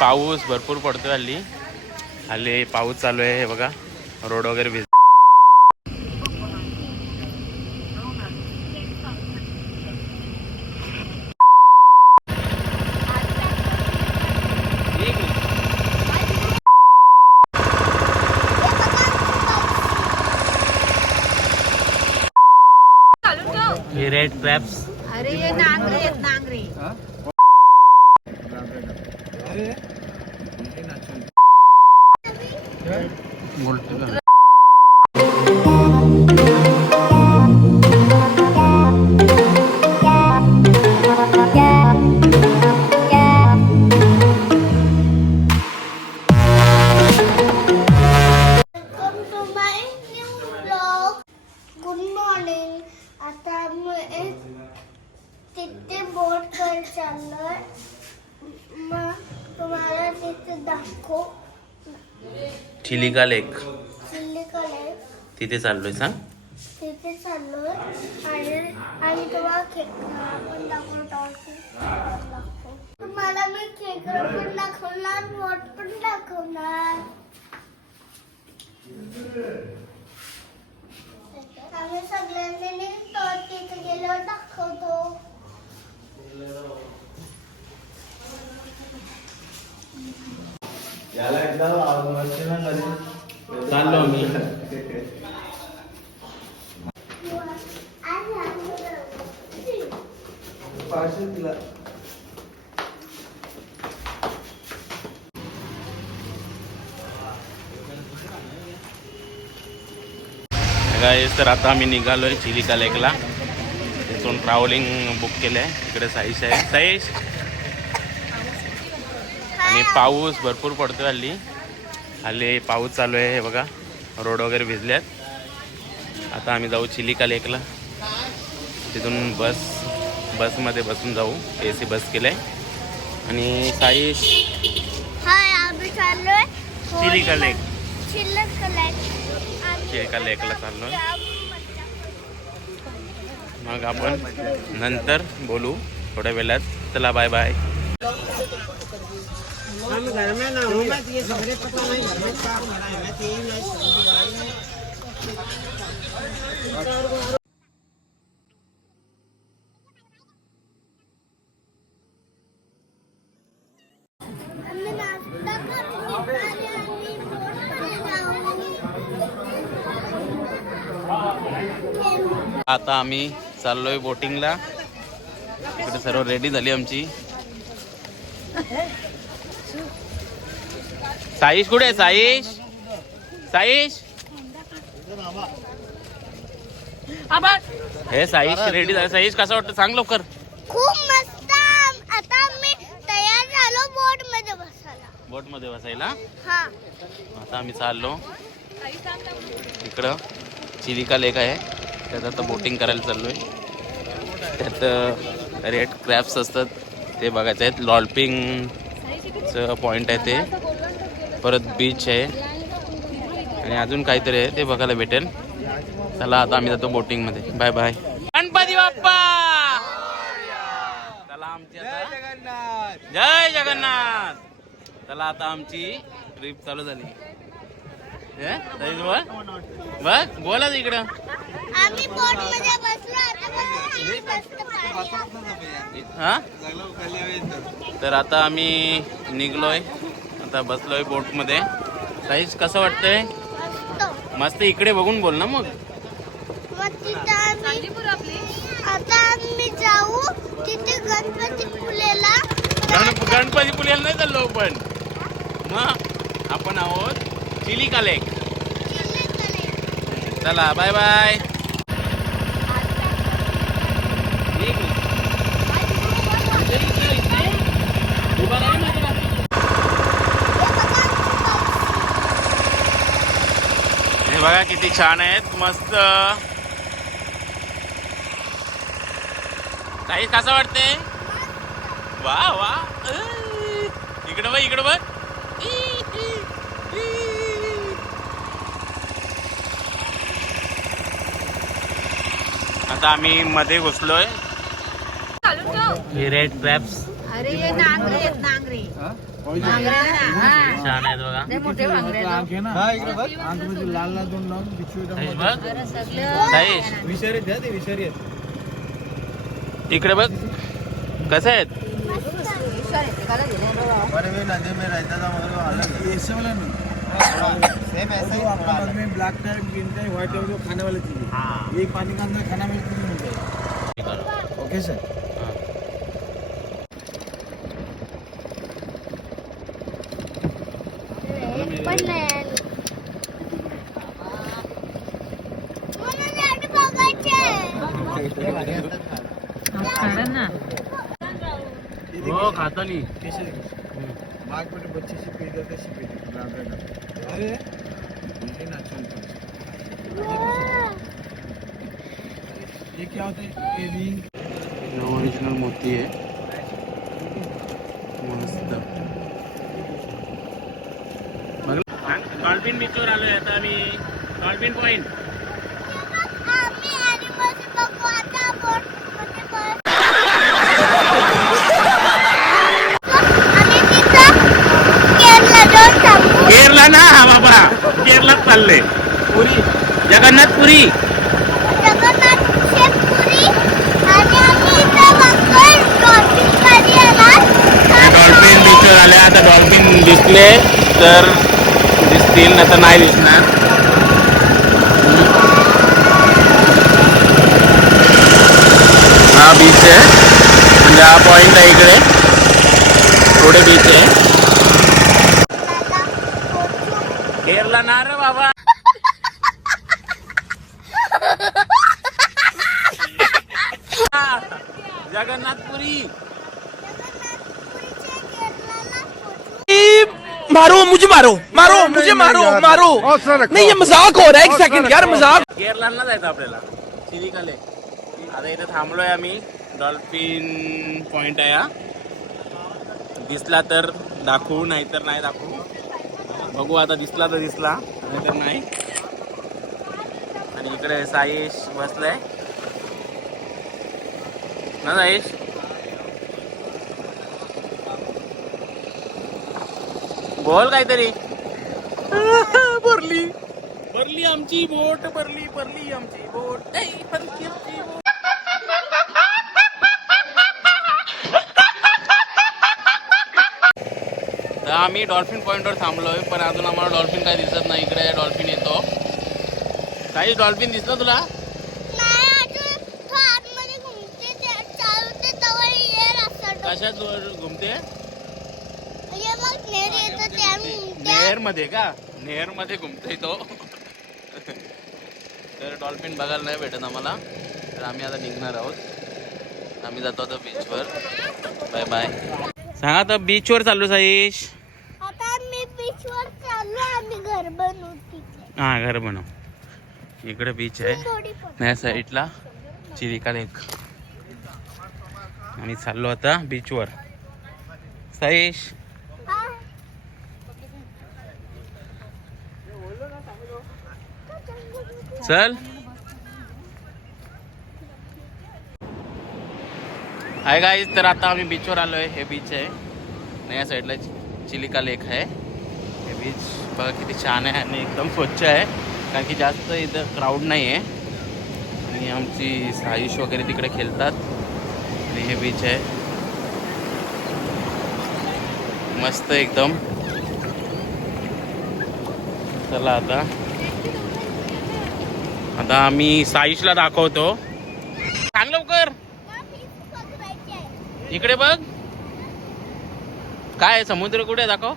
पाऊस भरपूर पडतोय हल्ली. हल्ली पाऊस चालू आहे हे बघा. रोड वगैरे भिज हे रेड क्रॅप्स अरे मी तिथे बोट कर चाललोय. मग तुम्हाला तिथे दाखव. चिलिका लेक. चिल्लीकडे तिथे चाललोय सांग. तिथे चाललोय. आणि आणि तुम्हाला खेकडा पण दाखवतो दाखव तुम्हाला मी खेकडा पण दाखवणार बोट पण दाखवणार. आम्ही सगळ्यांनी निघतो तिथे गेल्यावर दाखवतो. याला एकदा चाललो आम्ही. गाईस तर आता आम्ही निघालोय चिलिका लेकला. तिथून ट्रॅव्हलिंग बुक केलं आहे तिकडे साईश आहे साईश? आणि पाऊस भरपूर पडतोय हल्ली. हल्ली पाऊस चालू आहे हे बघा. रोड वगैरे भिजल्यात. आता आम्ही जाऊ चिलिका लेकला. तिथून बस बसमध्ये बसून जाऊ. ए सी बस केलं आहे आणि साईश? चिलिका लेक. चिल्लक एका लेकला चाललोय मग आपण नंतर बोलू थोड्या वेळात. चला बाय बाय हम घर में ना हो मैं तो ये सगरे पता नहीं घर में क्या बनाए मैं तो ये नहीं समझ आई है आम्ही नाश्ता करतो आणि आम्ही बोटमध्ये जाऊ. आता आम्ही चाललोय बोटिंगला. इकडे सर्व रेडी झाली आमची. साईश कुठे आहे? साईश? साईश? हे साईश रेडी झाली. साईश कसं वाटतं? सांग लवकर. खूप मस्त. आता मी तयार झालो बोटमध्ये बसायला. बोटमध्ये बसायला? हा. आता आम्ही चाललो. इकडं चिलिका लेक आहे. त्यात आता बोटिंग करायला चाललोय. त्यात रेड क्रॅप्स असतात ते बघायचे आहेत. लॉल्पिंगचं पॉईंट आहे ते. परत बीच आहे. आणि अजून काहीतरी आहे ते बघायला भेटेल. चला आता आम्ही जातो बोटिंगमध्ये बाय बाय गणपती बाप्पा! चला आमची आता जय जगन्नाथ! चला आता आमची ट्रिप चालू झाली. बोल बघ बोला इकडं. हा? तर आता आम्ही निघलोय. आता बसलोय बोटमध्ये साईज कसं वाटतंय? मस्त. इकडे बघून बोल ना मग. मग तिथं आम्ही आता आम्ही जाऊ तिथे गणपती फुलेला. गण गणपती पुण्याला नाही चाललो पण मग आपण आहोत चिलिका लेक. चला बाय बाय हे बघा किती छान आहेत मस्त. काही कसं वाटते वा वा. इकडं बघ इकडं बघ. आता आम्ही मध्ये घुसलोय. हे रेड क्रॅप्स अरे ये नांगरे आहेत नांगरे. भांगरे हा? छान आहेत बघा. मोठे भांगरे आहेत. आहे हा. बघ. आंखमध्ये लाल लाल दोन लावून पिशवी साईश बघ. अरे सगळं साईश. विषारी आहेत ते विषारी आहेत. इकडे बघ. कसं आहेत? येते का मैं नदी में रहता अलग ऐसे वाला नहीं सेम ऐसा ही आपका में black type green type white type जो खाने वाली चीज है एक पानी के अंदर खाना मिलती नहीं मिलता ओके सर पण नाही आली. मला झाड बघायचे खरं ना हो खातो नी मार्ग में बच्चे से पी से पी अरे. ये नेचुरल ये क्या होता? है ये रिंग ओरिजिनल मोती आहे. मस्त. डॉल्फिन बीचवर आलोय आता आम्ही. डॉल्फिन पॉइंट आम्ही animals बघू आता boat मध्ये बस. आम्ही तिथं केरला जाऊन थांबू. केरला ना हा बाबा केरलाच चालले. पुरी. जगन्नाथचे पुरी. डॉल्फिन बीचवर आले. आता डॉल्फिन दिसले तर दिसतील नाही तर नाही दिसणार. हा बीच आहे. म्हणजे हा पॉइंट आहे इकडे. पुढे बीच आहे. मारो मुझे मारो मारो मुझे मारो मारो। नहीं ये मजाक हो रहा है एक सेकंड यार मजाक। केरळला जायचं आपल्याला. चिलिकाले आता इथे थांबलोय आम्ही. डॉल्फिन पॉइंट आहे हा. दिसला तर दाखवू नाही तर नाही दाखवू. बघू आता दिसला तर दिसला नाही तर नाही. आणि इकडे साईश बसलाय. ना साईश? बोल काहीतरी. भरली. भरली आमची बोट भरली भरली आमची बोट. भरली आमची बोट. तर आम्ही डॉल्फिन पॉइंटवर थांबलोय पण अजून आम्हाला डॉल्फिन काय दिसत नाही. इकडे डॉल्फिन येतो. काही डॉल्फिन दिसलं तुला? नाही अजून नेहरमध्ये का? नेहरमध्ये घुमतोय तो. तर डॉल्फिन बघायला नाही भेटत आम्हाला. तर आम्ही आता निघणार आहोत. आम्ही जातो आता बीचवर बाय बाय सांगा आता बीचवर चाललो साईश. हा घर बनव. इकडे बीच आहे. या साईडला चिलिका लेक आम्ही चाललो आता बीचवर साईश हा. चल. हाय गाईज तर आता आम्ही बीचवर आलोय. हे बीच आहे. आणि या साईडला चि- चिलिका लेक आहे. हे बीच बघा किती छान आहे आणि एकदम स्वच्छ आहे. कारण की जास्त इथं क्राऊड नाही आहे आणि आमची साईश वगैरे तिकडे खेळतात. आणि हे बीच आहे. मस्त एकदम. चला आता. आता आम्ही साईशला दाखवतो. सांग लवकर. इकडे बघ. काय आहे, समुद्र कुठे दाखव.